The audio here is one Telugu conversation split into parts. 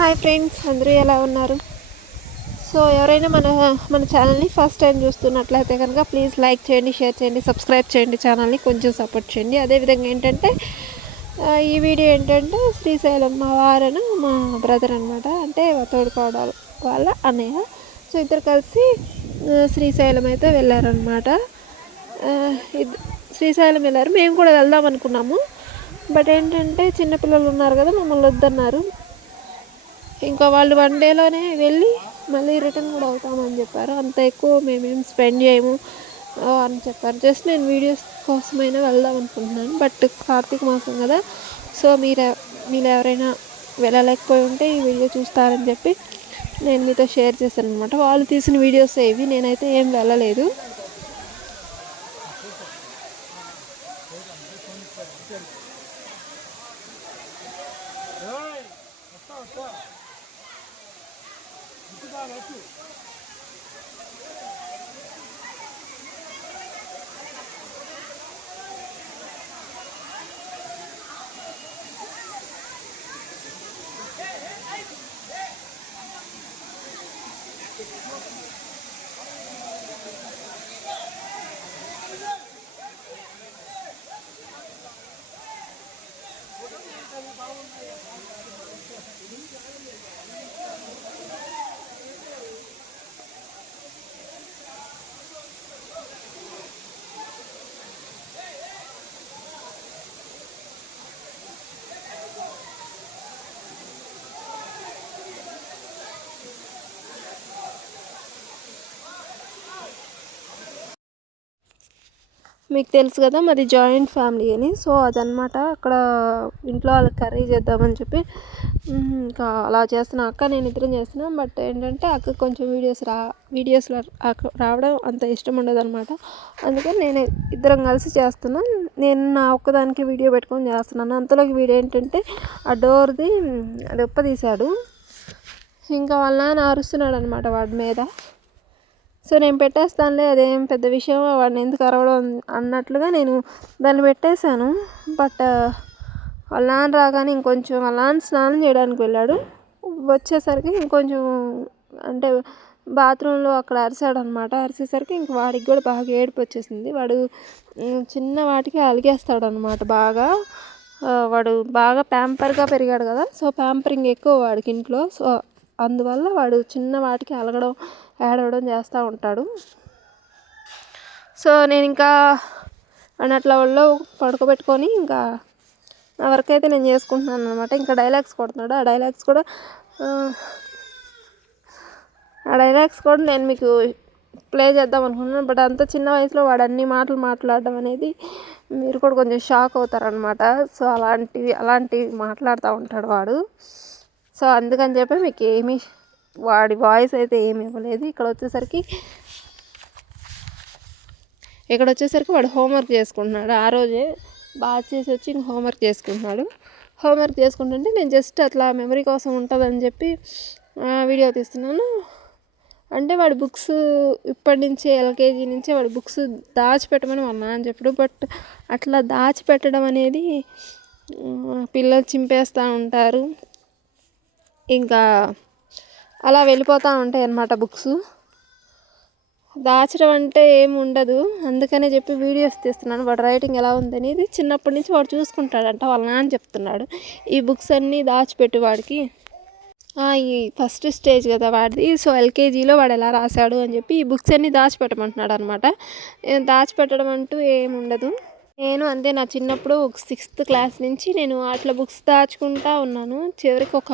హాయ్ ఫ్రెండ్స్ అందరూ ఎలా ఉన్నారు? సో ఎవరైనా మన మన ఛానల్ని ఫస్ట్ టైం చూస్తున్నట్లయితే కనుక ప్లీజ్ లైక్ చేయండి షేర్ చేయండి సబ్స్క్రైబ్ చేయండి ఛానల్ని కొంచెం సపోర్ట్ చేయండి. అదేవిధంగా ఏంటంటే ఈ వీడియో ఏంటంటే శ్రీశైలం మా వారను మా బ్రదర్ అనమాట అంటే తోడుకోవడాలు వాళ్ళ అన్నయ్య. సో ఇద్దరు కలిసి శ్రీశైలం అయితే వెళ్ళారనమాట శ్రీశైలం వెళ్ళారు. మేము కూడా వెళ్దాం అనుకున్నాము. బట్ ఏంటంటే చిన్నపిల్లలు ఉన్నారు కదా మమ్మల్ని వద్దన్నారు. ఇంకా వాళ్ళు వన్ డేలోనే వెళ్ళి మళ్ళీ రిటర్న్ కూడా అవుతామని చెప్పారు. అంత ఎక్కువ మేమేం స్పెండ్ చేయము అని చెప్పారు. జస్ట్ నేను వీడియోస్ కోసమైనా వెళ్దాం అనుకుంటున్నాను. బట్ కార్తీక మాసం కదా సో మీరు మీరు ఎవరైనా వెళ్ళలేకపోయి ఉంటే ఈ వీడియో చూస్తారని చెప్పి నేను మీతో షేర్ చేశాను అనమాట వాళ్ళు తీసిన వీడియోస్ ఏవి నేనైతే ఏం వెళ్ళలేదు. 你不知道来去。మీకు తెలుసు కదా మాది జాయింట్ ఫ్యామిలీ అని. సో అదనమాట అక్కడ ఇంట్లో వాళ్ళకి కర్రీ చేద్దామని చెప్పి ఇంకా అలా చేస్తున్నా. అక్క నేను ఇద్దరం చేస్తున్నాను బట్ ఏంటంటే అక్క కొంచెం వీడియోస్ రా వీడియోస్లో రావడం అంత ఇష్టం ఉండదు అనమాట అందుకని నేను ఇద్దరం కలిసి చేస్తున్నాను నేను నా ఒక్కదానికి వీడియో పెట్టుకొని చేస్తున్నాను. అంతలోకి వీడు ఏంటంటే ఆ డోర్ది అది ఉప్ప తీశాడు ఇంకా వాళ్ళ నాన్న అరుస్తున్నాడు అనమాట వాడి మీద. సో నేను పెట్టేస్తానులే అదేం పెద్ద విషయం వాడిని ఎందుకు అరవడం అన్నట్లుగా నేను దాన్ని పెట్టేశాను. బట్ వాళ్ళ నాన్న రాగానే ఇంకొంచెం వాళ్ళ నాన్న స్నానం చేయడానికి వెళ్ళాడు. వచ్చేసరికి ఇంకొంచెం అంటే బాత్రూంలో అక్కడ అరిసాడు అనమాట అరిసేసరికి ఇంక వాడికి కూడా బాగా ఏడుపు వచ్చేసింది. వాడు చిన్న వాటికి అలిగేస్తాడు అనమాట బాగా వాడు బాగా ప్యాంపర్గా పెరిగాడు కదా సో ప్యాంపరింగ్ ఎక్కువ వాడికి ఇంట్లో. సో అందువల్ల వాడు చిన్న వాటికి అలగడం ఏడవడం చేస్తూ ఉంటాడు. సో నేను ఇంకా అన్నట్ల వాళ్ళు పడుకోబెట్టుకొని ఇంకా నా వర్క్ అయితే నేను చేసుకుంటున్నాను అనమాట ఇంకా డైలాగ్స్ కొడుతున్నాడు. ఆ డైలాగ్స్ కూడా ఆ, డైలాగ్స్ కూడా నేను మీకు ప్లే చేద్దాం అనుకుంటున్నాను. బట్ అంత చిన్న వయసులో వాడు అన్ని మాటలు మాట్లాడడం అనేది మీరు కూడా కొంచెం షాక్ అవుతారనమాట సో అలాంటివి అలాంటివి మాట్లాడుతూ ఉంటాడు వాడు. సో అందుకని చెప్పి మీకు ఏమీ వాడి వాయిస్ అయితే ఏమి ఇవ్వలేదు. ఇక్కడ వచ్చేసరికి ఇక్కడ వచ్చేసరికి వాడు హోంవర్క్ చేసుకుంటున్నాడు. ఆ రోజే బాగా చేసి వచ్చి ఇంక హోంవర్క్ చేసుకుంటున్నాడు. హోంవర్క్ చేసుకుంటుంటే నేను జస్ట్ అట్లా మెమరీ కోసం ఉంటుందని చెప్పి వీడియో తీస్తున్నాను. అంటే వాడు బుక్స్ ఇప్పటి నుంచే ఎల్కేజీ నుంచే వాడి బుక్స్ దాచిపెట్టమని మా నాన్న చెప్పాడు. బట్ అట్లా దాచిపెట్టడం అనేది పిల్లలు చింపేస్తూ ఉంటారు. ఇంకా అలా వెళ్ళిపోతూ ఉంటాయి అన్నమాట బుక్స్. దాచడం అంటే ఏమి ఉండదు. అందుకనే చెప్పి వీడియోస్ తీస్తున్నాను. వాడు రైటింగ్ ఎలా ఉందనేది చిన్నప్పటి నుంచి వాడు చూసుకుంటాడంట. వాళ్ళ నాన్న చెప్తున్నాడు. ఈ బుక్స్ అన్నీ దాచిపెట్టు వాడికి. ఈ ఫస్ట్ స్టేజ్ కదా వాడిది. సో ఎల్కేజీలో వాడు ఎలా రాశాడు అని చెప్పి ఈ బుక్స్ అన్నీ దాచిపెట్టమంటున్నాడు అనమాట దాచిపెట్టడం అంటూ ఏమి ఉండదు. నేను అంతే నా చిన్నప్పుడు సిక్స్త్ క్లాస్ నుంచి నేను అట్లా బుక్స్ దాచుకుంటా ఉన్నాను. చివరికి ఒక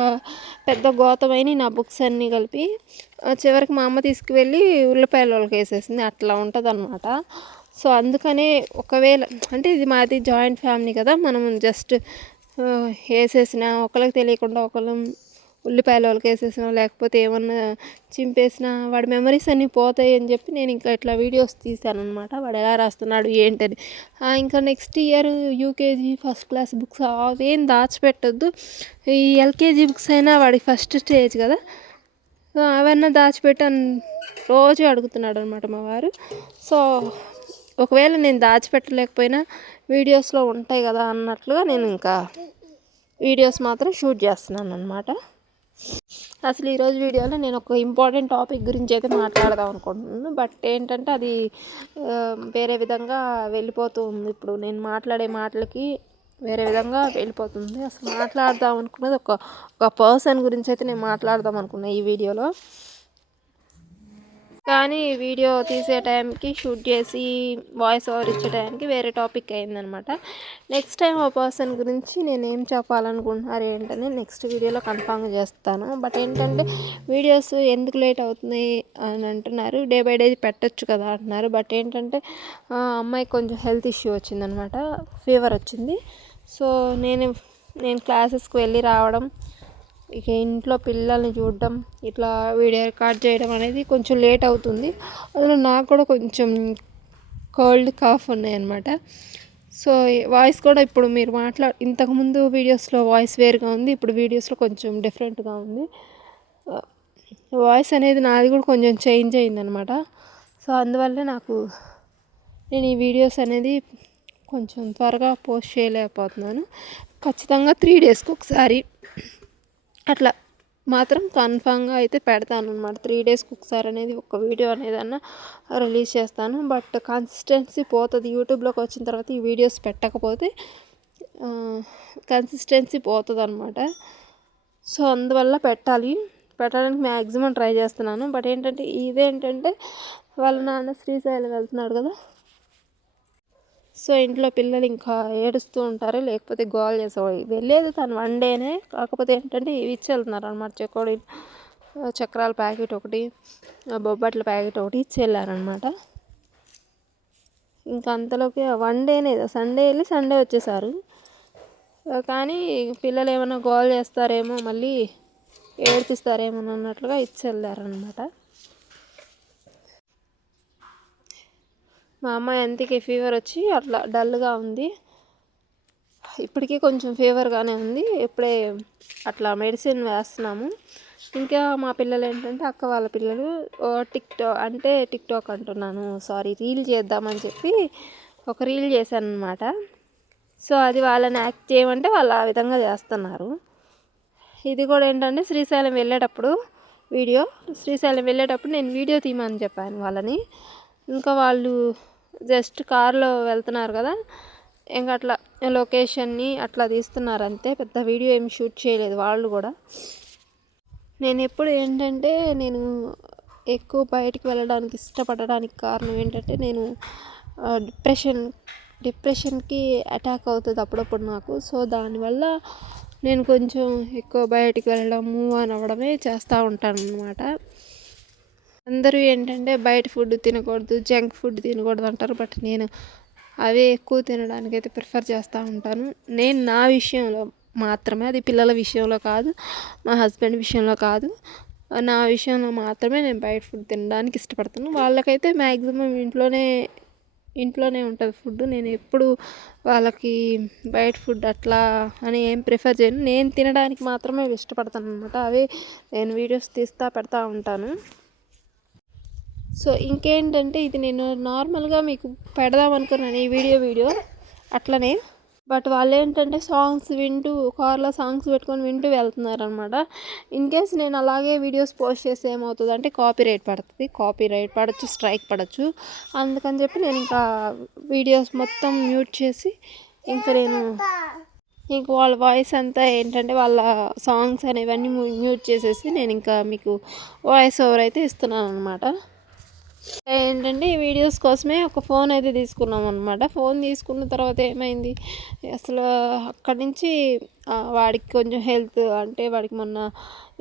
పెద్ద గోతమైన నా బుక్స్ అన్నీ కలిపి. చివరికి మా అమ్మ తీసుకువెళ్ళి ఉల్లిపాయల వాళ్ళకి వేసేసింది అట్లా ఉంటుంది అనమాట సో అందుకనే ఒకవేళ అంటే ఇది మాది జాయింట్ ఫ్యామిలీ కదా మనం జస్ట్ వేసేసిన ఒకరికి తెలియకుండా ఒకరు ఉల్లిపాయల వాళ్ళకి లేకపోతే ఏమన్నా చింపేసినా వాడి మెమరీస్ అన్నీ పోతాయి అని చెప్పి నేను ఇంకా ఇట్లా వీడియోస్ తీశాను అనమాట వాడు ఎలా రాస్తున్నాడు ఏంటని. ఇంకా next year UKG first class books అవేం దాచిపెట్టద్దు. ఈ ఎల్కేజీ బుక్స్ అయినా వాడి ఫస్ట్ స్టేజ్ కదా. సో అవన్నీ దాచిపెట్టాను రోజు అడుగుతున్నాడు అనమాట మా వారు. సో ఒకవేళ నేను దాచిపెట్టలేకపోయినా వీడియోస్లో ఉంటాయి కదా అన్నట్లుగా నేను ఇంకా వీడియోస్ మాత్రం షూట్ చేస్తున్నాను అనమాట అసలు ఈరోజు వీడియోలో నేను ఒక ఇంపార్టెంట్ టాపిక్ గురించి అయితే మాట్లాడదాం అనుకుంటున్నాను. బట్ ఏంటంటే అది వేరే విధంగా వెళ్ళిపోతూ ఉంది. ఇప్పుడు నేను మాట్లాడే మాటలకి వేరే విధంగా వెళ్ళిపోతుంది. అసలు మాట్లాడదాం అనుకున్నది ఒక ఒక పర్సన్ గురించి అయితే నేను మాట్లాడదాం అనుకున్నాను ఈ వీడియోలో. కానీ వీడియో తీసే టైంకి షూట్ చేసి వాయిస్ ఓవర్ ఇచ్చే టైంకి వేరే టాపిక్ అయిందనమాట. నెక్స్ట్ టైం ఆ పర్సన్ గురించి నేను ఏం చెప్పాలనుకుంటున్నారు ఏంటని నెక్స్ట్ వీడియోలో కన్ఫామ్గా చేస్తాను. బట్ ఏంటంటే వీడియోస్ ఎందుకు లేట్ అవుతున్నాయి అని అంటున్నారు. డే బై డే పెట్టొచ్చు కదా అంటున్నారు. బట్ ఏంటంటే అమ్మాయికి కొంచెం హెల్త్ ఇష్యూ వచ్చిందనమాట. ఫీవర్ వచ్చింది. సో నేను నేను క్లాసెస్కి వెళ్ళి రావడం ఇక ఇంట్లో పిల్లల్ని చూడడం ఇట్లా వీడియో రికార్డ్ చేయడం అనేది కొంచెం లేట్ అవుతుంది. అందులో నాకు కూడా కొంచెం కోల్డ్ కాఫ్ ఉన్నాయన్నమాట. సో వాయిస్ కూడా ఇప్పుడు మీరు మాట్లా ఇంతకుముందు వీడియోస్లో వాయిస్ వేరుగా ఉంది ఇప్పుడు వీడియోస్లో కొంచెం డిఫరెంట్గా ఉంది. వాయిస్ అనేది నాది కూడా కొంచెం చేంజ్ అయిందనమాట సో అందువల్ల నాకు నేను ఈ వీడియోస్ అనేది కొంచెం త్వరగా పోస్ట్ చేయలేకపోతున్నాను. ఖచ్చితంగా త్రీ డేస్కి ఒకసారి అట్లా మాత్రం కన్ఫామ్గా అయితే పెడతాను అనమాట త్రీ డేస్కి ఒకసారి అనేది ఒక వీడియో అనేది అన్న రిలీజ్ చేస్తాను. బట్ కన్సిస్టెన్సీ పోతుంది. యూట్యూబ్లోకి వచ్చిన తర్వాత ఈ వీడియోస్ పెట్టకపోతే కన్సిస్టెన్సీ పోతుంది అనమాట సో అందువల్ల పెట్టాలి. పెట్టడానికి మ్యాక్సిమం ట్రై చేస్తున్నాను. బట్ ఏంటంటే ఇదేంటంటే వాళ్ళ నాన్న శ్రీశైలం వెళ్తున్నాడు కదా? సో ఇంట్లో పిల్లలు ఇంకా ఏడుస్తూ ఉంటారు లేకపోతే గోల్ చేసేవాడు వెళ్ళేది తను వన్ డేనే. కాకపోతే ఏంటంటే ఇవి ఇచ్చి వెళ్తున్నారు అనమాట చెకోడి చక్రాల ప్యాకెట్ ఒకటి బొబ్బట్ల ప్యాకెట్ ఒకటి ఇచ్చి వెళ్ళారనమాట ఇంకా అంతలోకి వన్ డేనే సండే వెళ్ళి సండే వచ్చేసారు. కానీ పిల్లలు ఏమైనా గోల్ చేస్తారేమో మళ్ళీ ఏడిపిస్తారేమో అన్నట్లుగా ఇచ్చి వెళ్ళారనమాట మా అమ్మాయి అంతకి ఫీవర్ వచ్చి అట్లా డల్గా ఉంది. ఇప్పటికీ కొంచెం ఫీవర్గానే ఉంది. ఇప్పుడే అట్లా మెడిసిన్ వేస్తున్నాము. ఇంకా మా పిల్లలు ఏంటంటే అక్క వాళ్ళ పిల్లలు టిక్టాక్ అంటే టిక్టాక్ అంటున్నాను. సారీ రీల్ చేద్దామని చెప్పి ఒక రీల్ చేశాను అనమాట సో అది వాళ్ళని యాక్ట్ చేయమంటే వాళ్ళు ఆ విధంగా చేస్తున్నారు. ఇది కూడా ఏంటంటే శ్రీశైలం వెళ్ళేటప్పుడు వీడియో శ్రీశైలం వెళ్ళేటప్పుడు నేను వీడియో తీయమని చెప్పాను వాళ్ళని. ఇంకా వాళ్ళు జస్ట్ కార్లో వెళ్తున్నారు కదా. ఇంకా అట్లా లొకేషన్ని అట్లా తీస్తున్నారు అంతే పెద్ద వీడియో ఏమి షూట్ చేయలేదు వాళ్ళు కూడా. నేను ఎప్పుడు ఏంటంటే నేను ఎక్కువ బయటికి వెళ్ళడానికి ఇష్టపడడానికి కారణం ఏంటంటే నేను డిప్రెషన్ డిప్రెషన్కి అటాక్ అవుతుంది అప్పుడప్పుడు నాకు. సో దానివల్ల నేను కొంచెం ఎక్కువ బయటికి వెళ్ళడం మూవ్ ఆన్ అవ్వడమే చేస్తూ ఉంటాను అనమాట అందరూ ఏంటంటే బయట ఫుడ్ తినకూడదు జంక్ ఫుడ్ తినకూడదు అంటారు. బట్ నేను అవే ఎక్కువ తినడానికి అయితే ప్రిఫర్ చేస్తూ ఉంటాను. నేను నా విషయంలో మాత్రమే అది పిల్లల విషయంలో కాదు మా హస్బెండ్ విషయంలో కాదు. నా విషయంలో మాత్రమే నేను బయట ఫుడ్ తినడానికి ఇష్టపడతాను. వాళ్ళకైతే మ్యాక్సిమం ఇంట్లోనే ఇంట్లోనే ఉంటుంది ఫుడ్. నేను ఎప్పుడు వాళ్ళకి బయట ఫుడ్ అట్లా అని ఏం ప్రిఫర్ చేయను. నేను తినడానికి మాత్రమే ఇష్టపడతాను అనమాట అవే నేను వీడియోస్ తీస్తా పెడతా ఉంటాను. సో ఇంకేంటంటే ఇది నేను నార్మల్గా మీకు పెడదాం అనుకున్నాను ఈ వీడియో వీడియో అట్లనే. బట్ వాళ్ళు ఏంటంటే సాంగ్స్ వింటూ కార్లో సాంగ్స్ పెట్టుకొని వింటూ వెళ్తున్నారనమాట. ఇన్ కేస్ నేను అలాగే వీడియోస్ పోస్ట్ చేస్తే ఏమవుతుంది అంటే కాపీ రైట్ పడుతుంది. కాపీ రైట్ పడవచ్చు స్ట్రైక్ పడవచ్చు అందుకని చెప్పి నేను ఇంకా వీడియోస్ మొత్తం మ్యూట్ చేసి ఇంకా నేను ఇంక వాళ్ళ వాయిస్ అంతా ఏంటంటే వాళ్ళ సాంగ్స్ అనేవన్నీ మ్యూట్ చేసేసి నేను ఇంకా మీకు వాయిస్ ఓవర్ అయితే ఇస్తున్నాను అనమాట ఏంటంటే ఈ వీడియోస్ కోసమే ఒక ఫోన్ అయితే తీసుకున్నాం అనమాట ఫోన్ తీసుకున్న తర్వాత ఏమైంది? అసలు అక్కడి నుంచి వాడికి కొంచెం హెల్త్ అంటే వాడికి మొన్న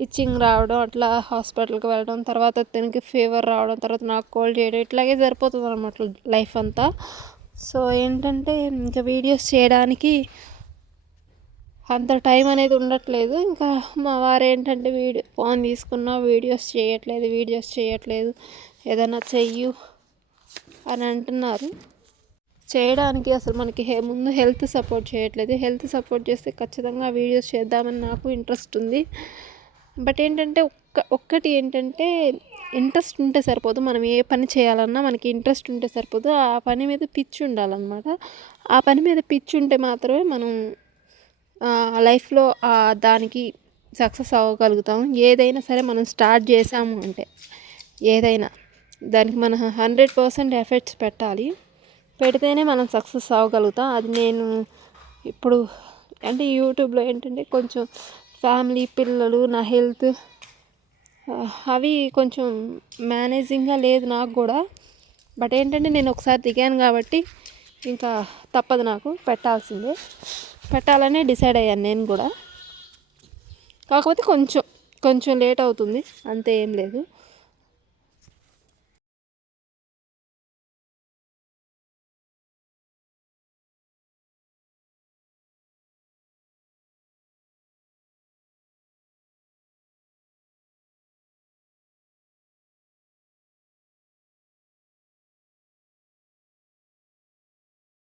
ఇచ్చింగ్ రావడం అట్లా హాస్పిటల్కి వెళ్ళడం తర్వాత తనకి ఫీవర్ రావడం తర్వాత నాకు కోల్డ్ చేయడం ఇట్లాగే సరిపోతుంది అనమాట లైఫ్ అంతా. సో ఏంటంటే ఇంకా వీడియోస్ చేయడానికి అంత టైం అనేది ఉండట్లేదు. ఇంకా మా వారు ఏంటంటే వీడియో ఫోన్ తీసుకున్నా వీడియోస్ చేయట్లేదు వీడియోస్ చేయట్లేదు. ఏదైనా చెయ్యు అని అంటున్నారు. చేయడానికి అసలు మనకి హే ముందు హెల్త్ సపోర్ట్ చేయట్లేదు. హెల్త్ సపోర్ట్ చేస్తే ఖచ్చితంగా వీడియోస్ చేద్దామని నాకు ఇంట్రెస్ట్ ఉంది. బట్ ఏంటంటే ఒక్క ఒక్కటి ఏంటంటే ఇంట్రెస్ట్ ఉంటే సరిపోదు. మనం ఏ పని చేయాలన్నా మనకి ఇంట్రెస్ట్ ఉంటే సరిపోదు. ఆ పని మీద పిచ్చి ఉండాలన్నమాట. ఆ పని మీద పిచ్చి ఉంటే మాత్రమే మనం లైఫ్లో దానికి సక్సెస్ అవ్వగలుగుతాం ఏదైనా సరే మనం స్టార్ట్ చేసాము అంటే ఏదైనా దానికి మనం హండ్రెడ్ పర్సెంట్ ఎఫర్ట్స్ పెట్టాలి. పెడితేనే మనం సక్సెస్ అవ్వగలుగుతాం. అది నేను ఇప్పుడు అంటే యూట్యూబ్లో ఏంటంటే కొంచెం ఫ్యామిలీ పిల్లలు నా హెల్త్ అవి కొంచెం మేనేజింగ్గా లేదు నాకు కూడా. బట్ ఏంటంటే నేను ఒకసారి దిగాను కాబట్టి ఇంకా తప్పదు నాకు పెట్టాల్సిందే. పెట్టాలనే డిసైడ్ అయ్యాను నేను కూడా. కాకపోతే కొంచెం కొంచెం లేట్ అవుతుంది. అంతే ఏం లేదు.